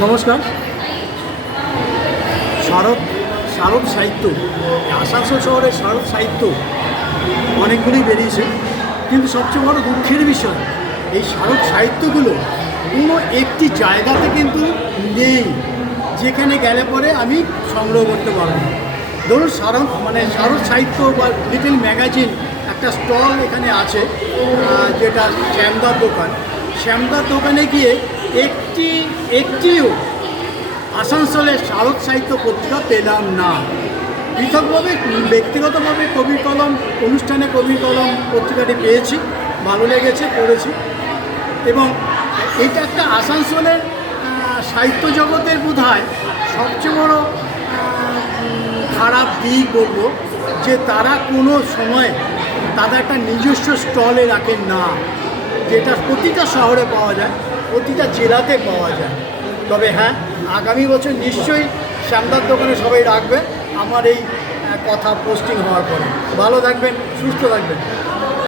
নমস্কার। শারদ শারদ সাহিত্য, আসানসোল শহরের শারদ সাহিত্য অনেকগুলি বেরিয়েছে, কিন্তু সবচেয়ে বড় দুঃখের বিষয় এই শারদ সাহিত্যগুলো কোনো একটি জায়গাতে কিন্তু নেই যেখানে গেলে পরে আমি সংগ্রহ করতে পারবো। ধরুন শারদ সাহিত্য বা লিটল ম্যাগাজিন একটা স্টল এখানে আছে, যেটা শ্যামদার দোকান। শ্যামদার দোকানে গিয়ে একটিও আসানসোলের শারদ সাহিত্য পত্রিকা পেলাম না। পৃথকভাবে ব্যক্তিগতভাবে কবির কলম অনুষ্ঠানে কবির কলম পত্রিকাটি পেয়েছি, ভালো লেগেছে, পড়েছি। এবং এটা একটা আসানসোলের সাহিত্য জগতের বোধহয় সবচেয়ে বড় খারাপ দিক বলবো, যে তারা কোনো সময় তাদের একটা নিজস্ব স্টলে রাখেন না, যেটা প্রতিটা শহরে পাওয়া যায়, প্রতিটা জেলাতে পাওয়া যায়। তবে হ্যাঁ, আগামী বছর নিশ্চয়ই শ্যামদার দোকানে সবাই রাখবে আমার এই কথা পোস্টিং হওয়ার পরে। ভালো থাকবেন, সুস্থ থাকবেন।